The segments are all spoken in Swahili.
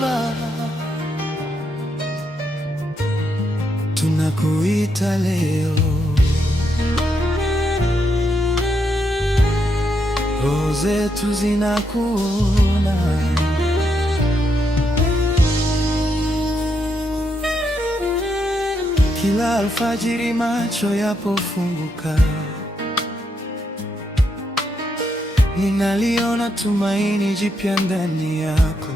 Baba, tunakuita leo. Roho zetu zinakuona. Kila alfajiri macho yapofunguka, ninaliona tumaini jipya ndani yako.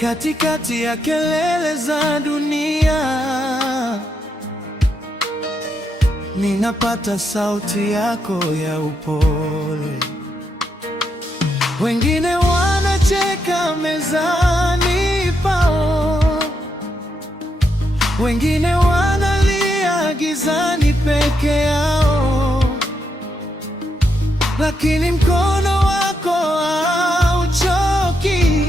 Katikati ya kelele za dunia, ninapata sauti yako ya upole. Wengine wanacheka mezani pao, wengine wanalia gizani peke yao, lakini mkono wako hauchoki,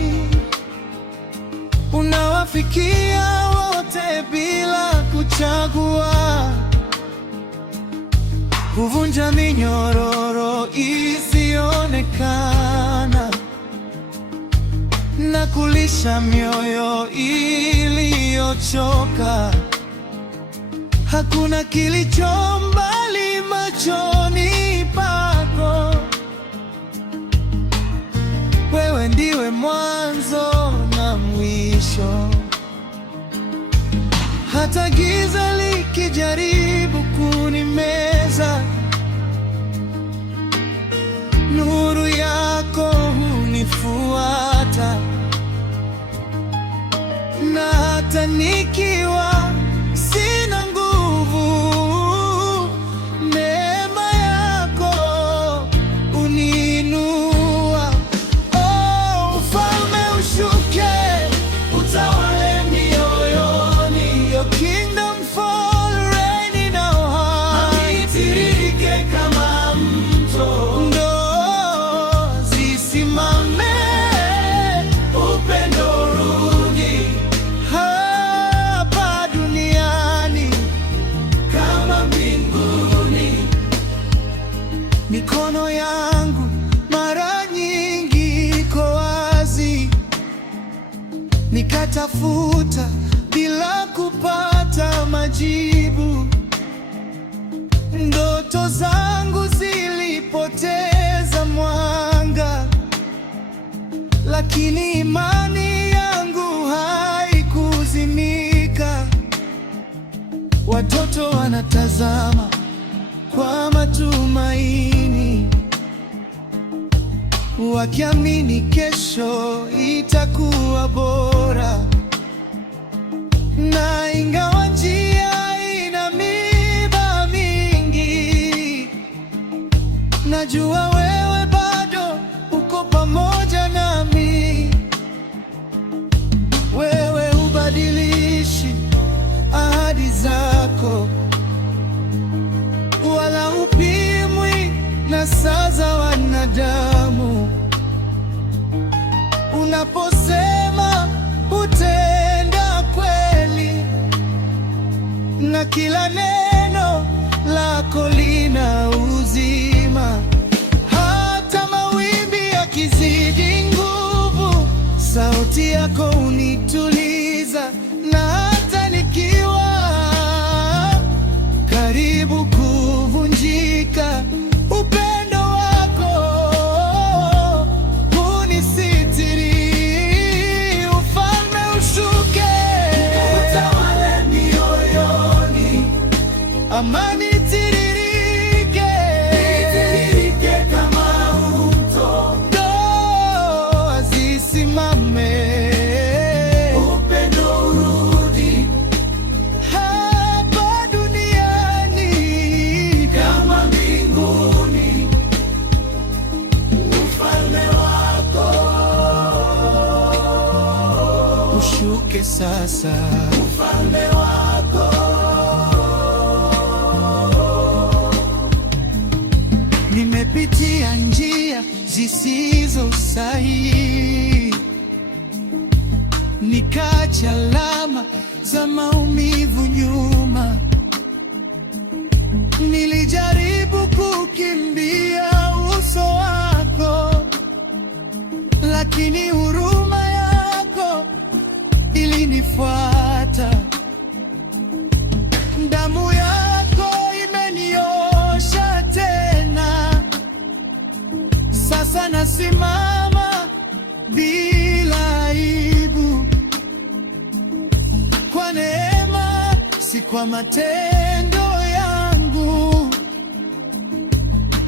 unawafikia wote bila kuchagua. Huvunja minyororo isiyoonekana na kulisha mioyo iliyochoka. Hakuna kilicho mbali machoni pako. Wewe ndiwe mwanzo na mwisho. Hata giza likijaribu kunimeza, nuru yako hunifuata. Na hata nikiwa sina nguvu, neema yako uniinua. Oh, ufalme ushuke, utawale mioyoni. Your kingdom fall, reign in our hearts. Itiririke kama mto, ndoa zisimame, upendo urudi hapa duniani kama mbinguni. Mikono yangu mara nyingi iko wazi, nikatafuta bila kupata majibu. Ndoto zangu zilipoteza mwanga, lakini imani yangu haikuzimika. Watoto wanatazama kwa matumaini, wakiamini kesho itakuwa bora. Na ingawa njia ina miba mingi, najua wewe bado uko pamoja nami. Wewe hubadilishi ahadi zako, wala hupimwi na saa za wanadamu. Unaposema utenda kweli, na kila neno lako lina uzima. Hata mawimbi yakizidi nguvu, sauti yako unituliza. Na hata nikiwa karibu kuvunjika, upendo wako unisitiri. Ufalme ushuke, utawale mioyoni. Amani itiririke, itiririke kama mto. Ndoa zisimame, upendo urudi hapa duniani kama mbinguni. Ufalme wako ushuke sasa. Ufalme wako. Nimepitia njia zisizo sahihi, nikaacha alama za maumivu nyuma. Nilijaribu kukimbia uso wako, lakini lakini huruma yako ilinifuata. Damu yako imeniosha tena, sasa nasimama bila aibu, kwa neema, si kwa matendo yangu.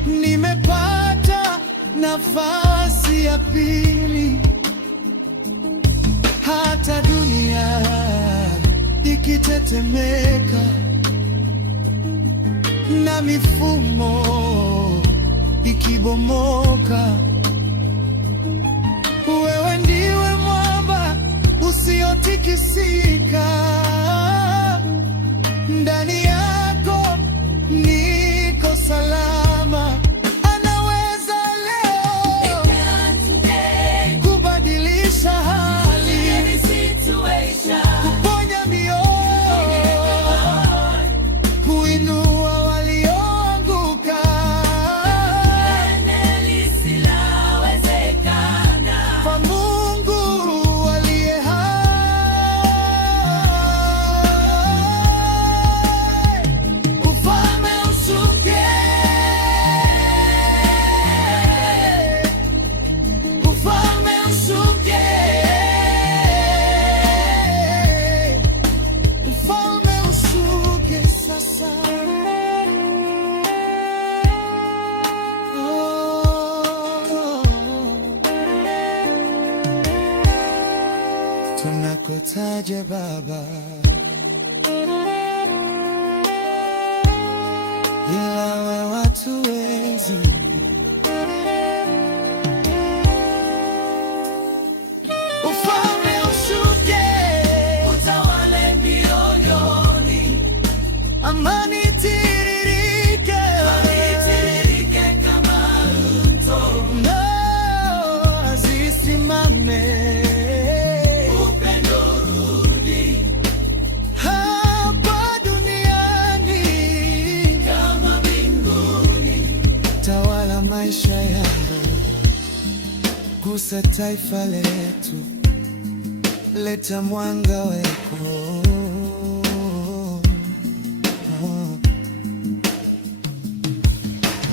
Nimepata nafasi ya pili, hata dunia ikitetemeka na mifumo ikibomoka, wewe ndiwe mwamba usiotikisika. Ndani yako niko salama. Anaweza leo kubadilisha hali, kuponya mioyo, kuinua walioanguka. Kwa Mungu aliye hai, ufalme ushuke, ufalme ushuke, ufalme ushuke sasa. Tunakotaja Baba, ila wewe hatuwezi. Ufalme ushuke, utawale mioyoni, amani tiririke kama mto, zisimame hapa duniani kama mbinguni. Tawala maisha yangu, gusa taifa letu, leta mwanga wako.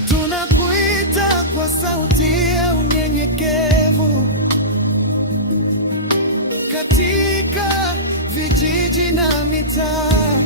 Tunakuita kwa sauti ya unyenyekevu, katika vijiji na mitaa,